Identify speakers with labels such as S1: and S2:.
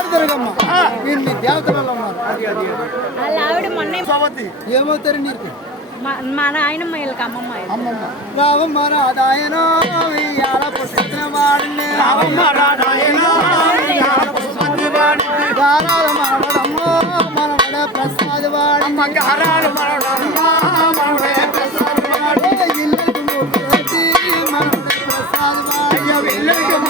S1: ఏమవుతారండి
S2: మన ఆయన
S3: ప్రసాద్ వాడి ప్రసాద్ వాడి ప్రసాద్
S1: వాడి